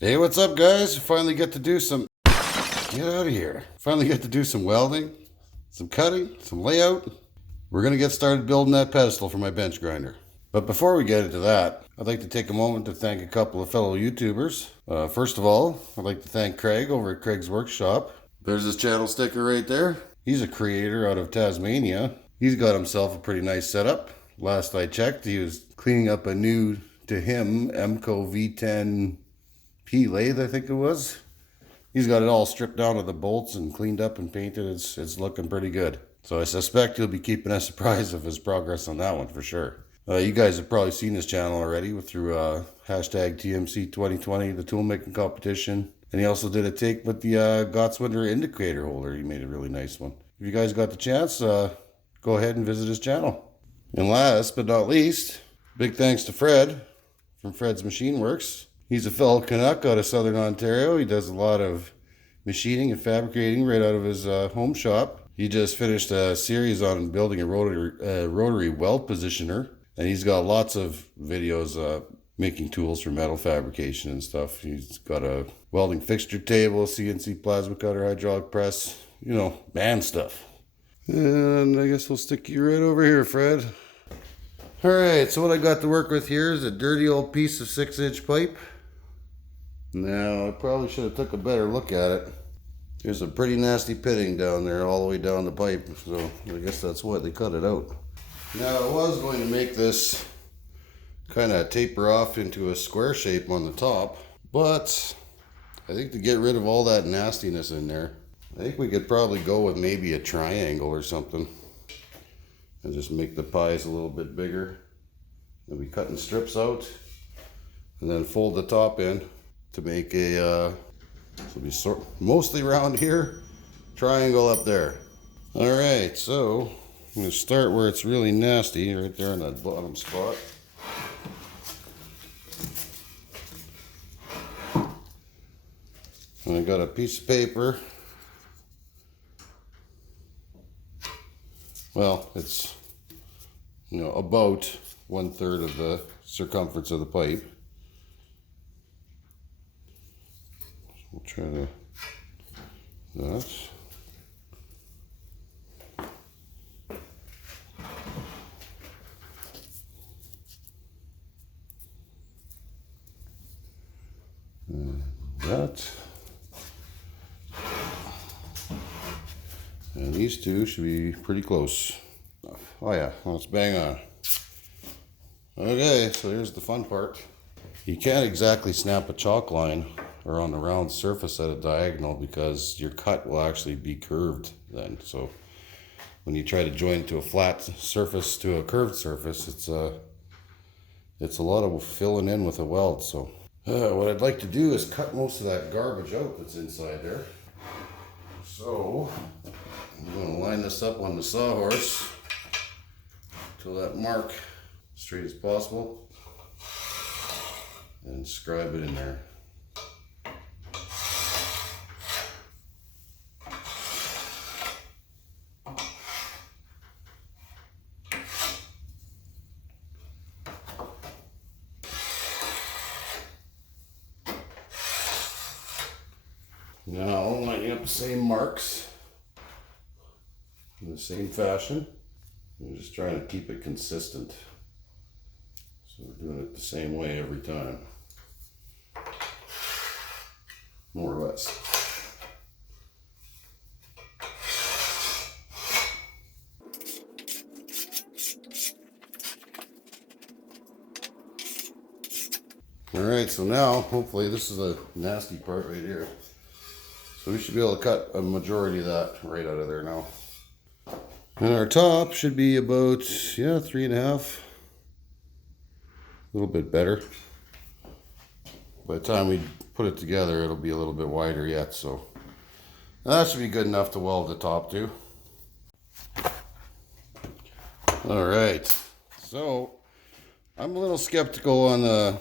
Hey, what's up, guys? Finally get to do some. Get out of here. Finally get to do some welding, some cutting, some layout. We're gonna get started building that pedestal for my bench grinder. But before we get into that, I'd like to take a moment to thank a couple of fellow YouTubers. First of all, I'd like to thank Craig over at Craig's Workshop. There's his channel sticker right there. He's a creator out of Tasmania. He's got himself a pretty nice setup. Last I checked, he was cleaning up a new, to him, Emco V10 P lathe, I think it was. He's got it all stripped down to the bolts and cleaned up and painted. It's looking pretty good. So I suspect he'll be keeping us apprised of his progress on that one for sure. You guys have probably seen his channel already through hashtag TMC 2020, the toolmaking competition. And he also did a take with the Gottswinder indicator holder. He made a really nice one. If you guys got the chance, go ahead and visit his channel. And last but not least, big thanks to Fred from Fred's Machine Works. He's a fellow Canuck out of Southern Ontario. He does a lot of machining and fabricating right out of his home shop. He just finished a series on building a rotary weld positioner, and he's got lots of videos making tools for metal fabrication and stuff. He's got a welding fixture table, CNC plasma cutter, hydraulic press, you know, man stuff. And I guess we'll stick you right over here, Fred. Alright, so what I got to work with here is a dirty old piece of 6-inch pipe. Now, I probably should have took a better look at it. There's a pretty nasty pitting down there all the way down the pipe, so I guess that's why they cut it out. Now, I was going to make this kind of taper off into a square shape on the top, but I think to get rid of all that nastiness in there, I think we could probably go with maybe a triangle or something and just make the pies a little bit bigger. Then we cutting strips out and then fold the top in to make a this will be mostly round here, triangle up there. All right, so I'm gonna start where it's really nasty, right there in that bottom spot. And I got a piece of paper. Well, it's, you know, about 1/3 of the circumference of the pipe. We'll try to that. And that. And these two should be pretty close. Oh yeah, let's bang on. Okay, so here's the fun part. You can't exactly snap a chalk line or on a round surface at a diagonal because your cut will actually be curved then. So when you try to join it to a flat surface to a curved surface, it's a lot of filling in with a weld. So what I'd like to do is cut most of that garbage out that's inside there. So I'm going to line this up on the sawhorse till that mark straight as possible and scribe it in there. Now I'm lining up the same marks in the same fashion. I'm just trying to keep it consistent. So we're doing it the same way every time. More or less. Alright, so now hopefully this is a nasty part right here. So we should be able to cut a majority of that right out of there now. And our top should be about, 3.5. A little bit better. By the time we put it together, it'll be a little bit wider yet, so that should be good enough to weld the top to. Alright, so I'm a little skeptical on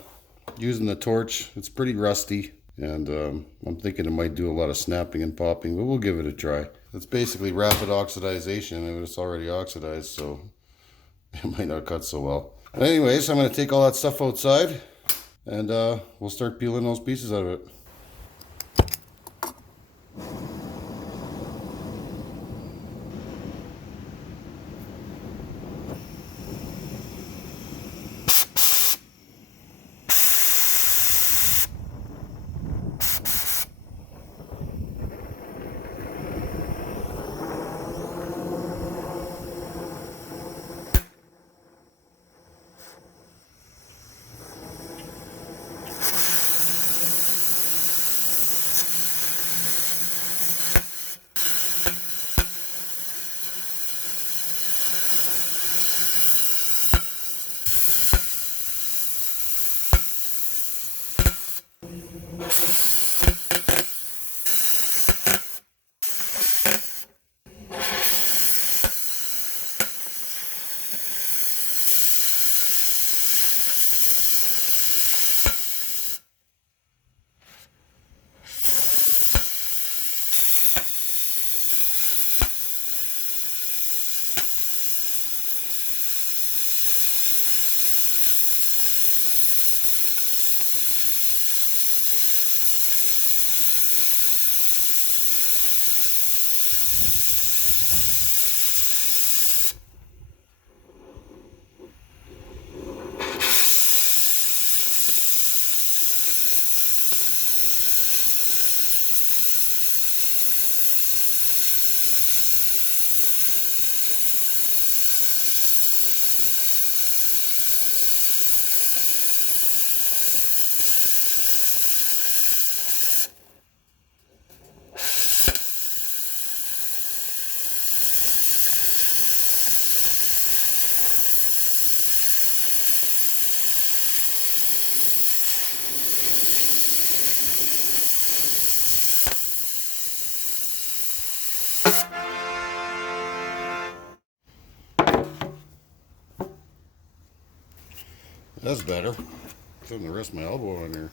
using the torch. It's pretty rusty. And I'm thinking it might do a lot of snapping and popping, but we'll give it a try. It's basically rapid oxidization, and it's already oxidized, so it might not cut so well. But anyways, I'm going to take all that stuff outside and we'll start peeling those pieces out of it. That's better. Putting the rest of my elbow on here.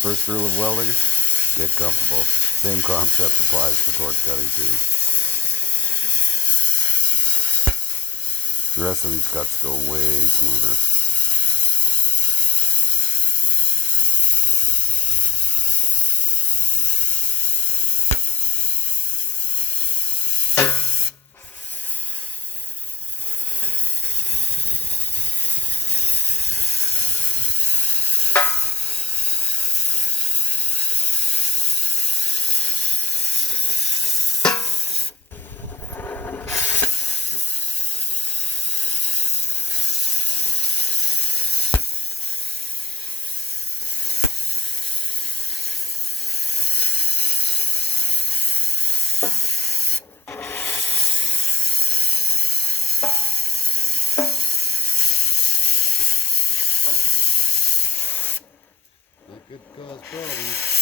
First rule of welding, get comfortable. Same concept applies for torch cutting too. The rest of these cuts go way smoother. That could cause problems.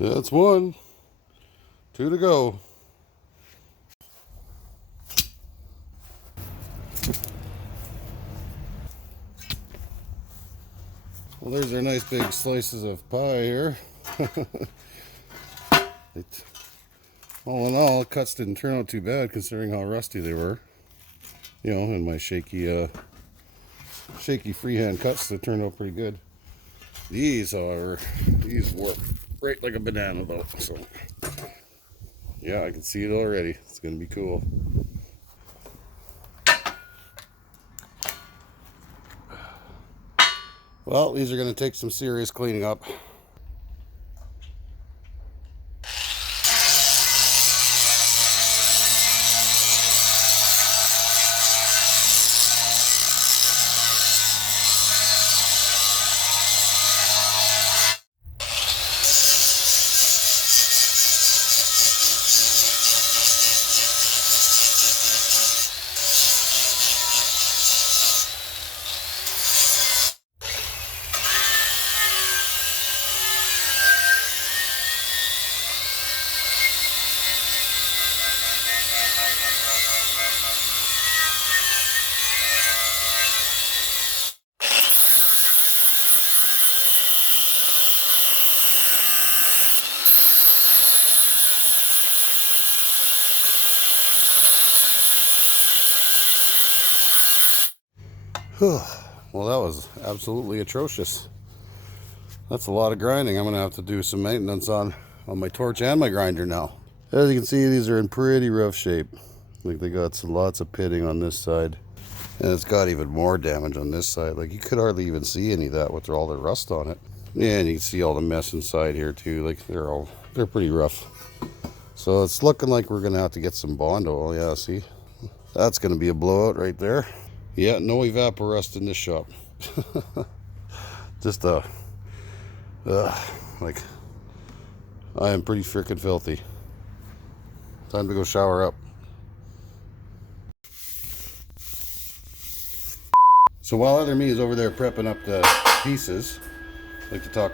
That's one. Two to go. Well, there's our nice big slices of pie here. All in all, cuts didn't turn out too bad considering how rusty they were. You know, and my shaky shaky freehand cuts that turned out pretty good. These, however, these work right like a banana though. So yeah, I can see it already. It's gonna be cool. Well, these are gonna take some serious cleaning up. Well, that was absolutely atrocious. That's a lot of grinding. I'm gonna have to do some maintenance on my torch and my grinder now. As you can see, these are in pretty rough shape. Like they got lots of pitting on this side, and it's got even more damage on this side. Like you could hardly even see any of that with all the rust on it. Yeah, and you can see all the mess inside here too. Like they're pretty rough. So it's looking like we're gonna have to get some Bond oil. Yeah, see, that's gonna be a blowout right there. Yeah, no evaporust in this shop. Just like I am pretty freaking filthy. Time to go shower up. So while other me is over there prepping up the pieces, I'd like to talk.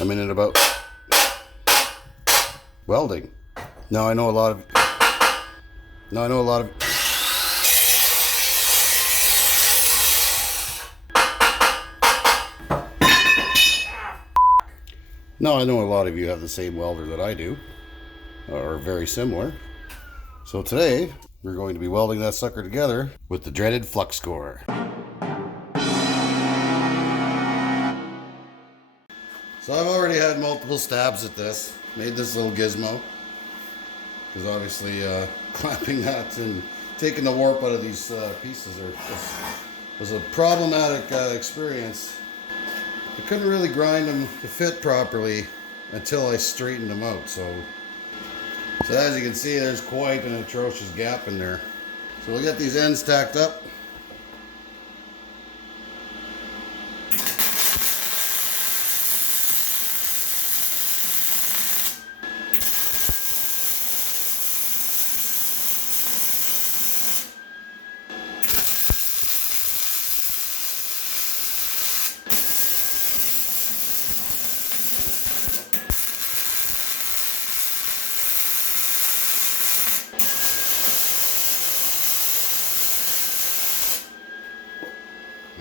A minute about welding. Now I know a lot of. Now I know a lot of. Now I know a lot of you have the same welder that I do, or very similar. So today we're going to be welding that sucker together with the dreaded flux core. So I've already had multiple stabs at this. Made this little gizmo. Because obviously clamping that and taking the warp out of these pieces was a problematic experience. I couldn't really grind them to fit properly until I straightened them out. So as you can see, there's quite an atrocious gap in there. So we'll get these ends tacked up.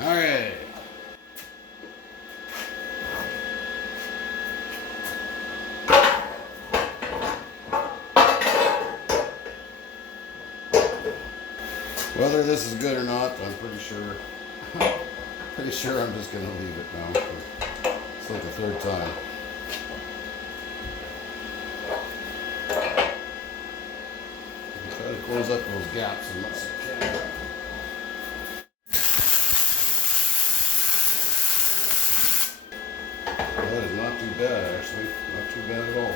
All right. Whether this is good or not, I'm pretty sure I'm just gonna leave it now. It's like the third time. Try to close up those gaps as much as I can. That is not too bad, actually. Not too bad at all.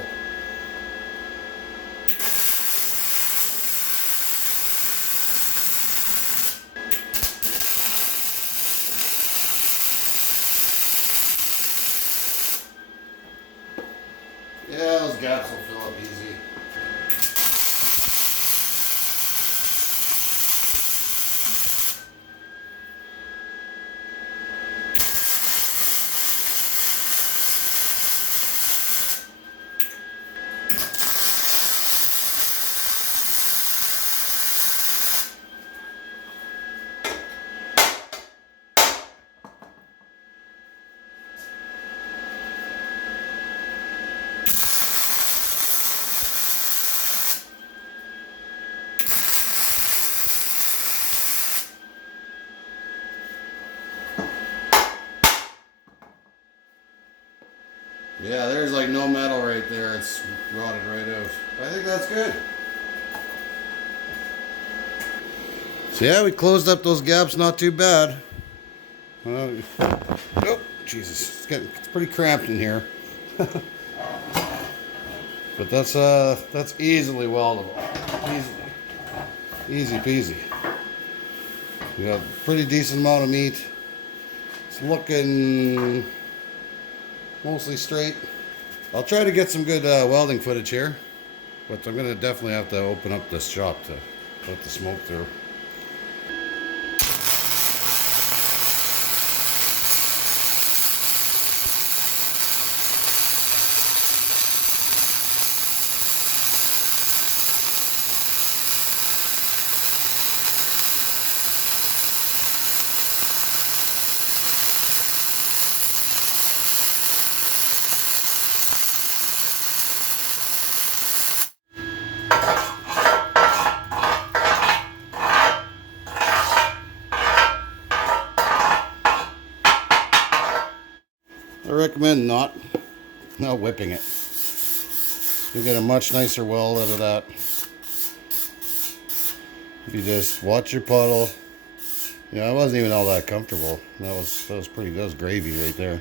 Yeah, those gaps will fill up easy. Yeah, there's like no metal right there. It's rotted right out. I think that's good. So yeah, we closed up those gaps not too bad. Oh, Jesus. It's pretty cramped in here. But that's easily weldable. Easy peasy. We got a pretty decent amount of meat. It's looking mostly straight. I'll try to get some good welding footage here, but I'm gonna definitely have to open up this shop to let the smoke through. I recommend not whipping it. You'll get a much nicer weld out of that. If you just watch your puddle. Yeah, I wasn't even all that comfortable. That was gravy right there.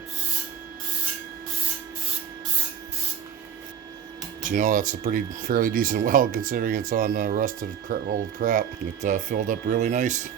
But you know, that's a fairly decent weld considering it's on rusted old crap. It filled up really nice.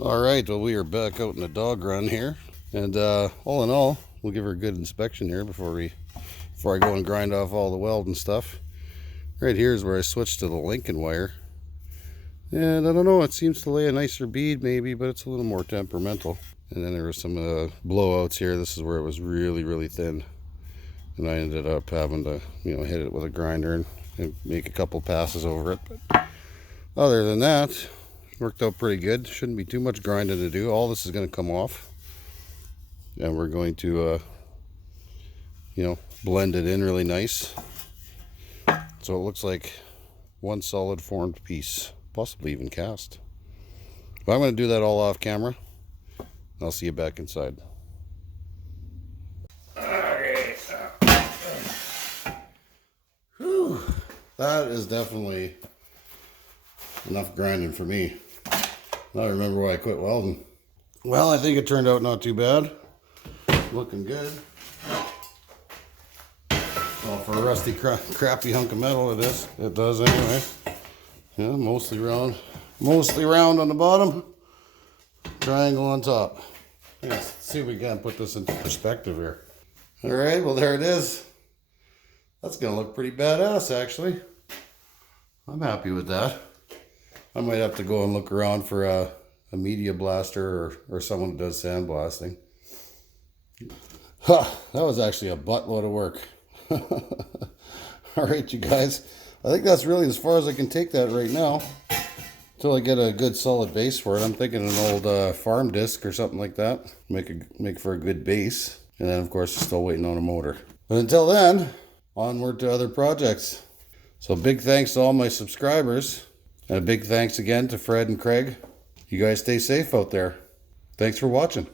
All right, well, we are back out in the dog run here, and all in all, we'll give her a good inspection here before I go and grind off all the weld and stuff. Right here is where I switched to the Lincoln wire, and I don't know, it seems to lay a nicer bead maybe, but it's a little more temperamental. And then there were some blowouts here. This is where it was really thin, and I ended up having to hit it with a grinder and make a couple passes over it. But other than that, worked out pretty good. Shouldn't be too much grinding to do. All this is going to come off, and we're going to blend it in really nice so it looks like one solid formed piece, possibly even cast. But I'm going to do that all off camera. I'll see you back inside. Okay. Whew. That is definitely enough grinding for me. Now I remember why I quit welding. Well, I think it turned out not too bad. Looking good. Well, for a rusty, crappy hunk of metal, it does anyway. Yeah, mostly round on the bottom, triangle on top. Let's see if we can put this into perspective here. All right, well, there it is. That's gonna look pretty badass, actually. I'm happy with that. I might have to go and look around for a media blaster or someone who does sandblasting. Huh, that was actually a buttload of work. All right, you guys. I think that's really as far as I can take that right now. Until I get a good solid base for it. I'm thinking an old farm disc or something like that. Make for a good base. And then of course still waiting on a motor. But until then, onward to other projects. So big thanks to all my subscribers. And a big thanks again to Fred and Craig. You guys stay safe out there. Thanks for watching.